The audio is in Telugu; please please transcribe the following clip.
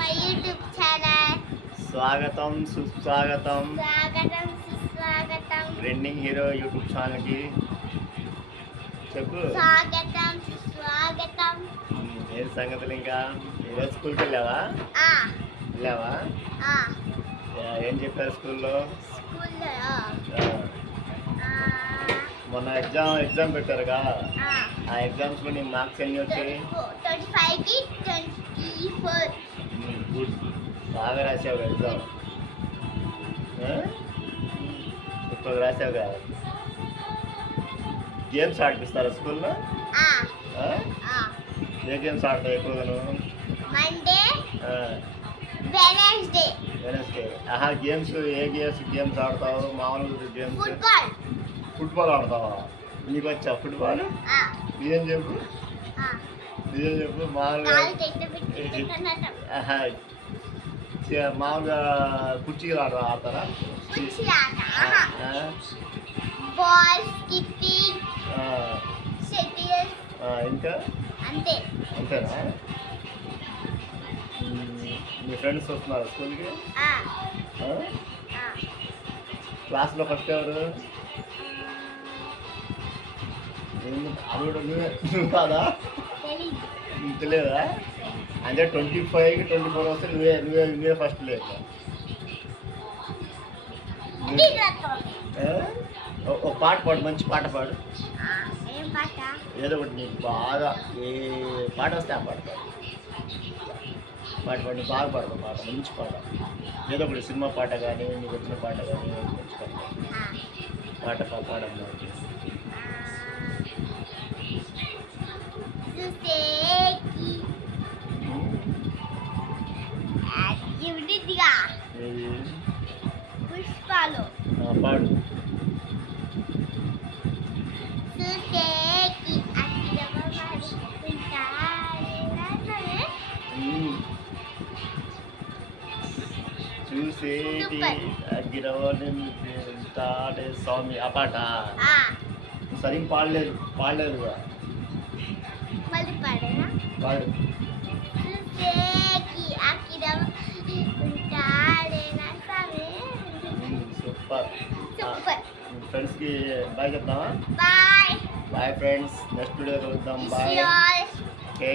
మై యూట్యూబ్ ఛానల్ స్వాగతం సుస్వాగతం. స్వాగతం సుస్వాగతం. ట్రెండింగ్ హీరో యూట్యూబ్ ఛానల్కి చెప్పు. స్వాగతం సుస్వాగతం. ఏం సంగతులు ఇంకా? ఈరోజు స్కూల్కి వెళ్ళావా? వెళ్ళావా? ఏం చెప్పారు స్కూల్లో? మొన్న ఎగ్జామ్ ఎగ్జామ్ పెట్టారుగా. ఆ. ఆ ఎగ్జామ్స్లో నీ మార్క్స్ ఎన్ని వచ్చాయి? ట్వంటీ ఫైవ్కి ట్వంటీ ఫోర్. బాగా రాసావు ఎగ్జామ్. ఇప్పుడు రాసావుగా గేమ్స్ ఆడిపిస్తారా స్కూల్లో? ఏ గేమ్స్ ఆడతావు ఎక్కువగాను మండే. ఆ, వెనస్డే. వెనస్డే. ఆహా గేమ్స్ ఏ గేమ్స్ గేమ్స్ ఆడతావు? మామూలు గేమ్స్? ఫుట్బాల్. ఫుట్బాల్ ఆడతావా? నీకు వచ్చా ఫుట్బాల్? నిజం చెప్పు? నిజం చెప్పు? మామూలుగా పెట్టనటం ఆహా, మామూలుగా కుర్చీలు ఆడతారా? కుర్చీ ఆట ఆహా. ఆ, బాల్ స్కిప్పింగ్ ఆ, షటిల్స్ ఆ, ఇంకా? అంతే. అంతేనా? మీ ఫ్రెండ్స్ వస్తున్నారు స్కూల్కి? క్లాస్లో ఫస్ట్ ఎవరు? అది కూడా నువ్వే. నువ్వు కాదా? తెలియదా? అంటే ట్వంటీ ఫైవ్కి ట్వంటీ ఫోర్ వస్తే నువ్వే నువ్వే నువ్వే ఫస్ట్ లేదు ఒక పాట పాడు మంచి పాట పాడు. ఏదో ఒకటి నీకు బాగా ఏ పాట వస్తే ఆ పాట పాడు. పాట పాడు బాగా పాడు పాట మంచి పాట. ఏదో ఒకటి సినిమా పాట కానీ నీకు వచ్చిన పాట కానీ మంచి పాట పాట పా- పాడమ్మా. పుష్పాలు. పాడు చూసేకి అద్దమ మరి ఉంటాడే ఉమ్. చూసేటి సూపర్. అగ్గిరవని తాడే స్వామి ఆ పాట? సరిగ్గా పాడలేదు పాడేనా? పాడు. ఫ్రెండ్స్కి బాయ్ చెప్తామా bye friends next video Miss bye. Okay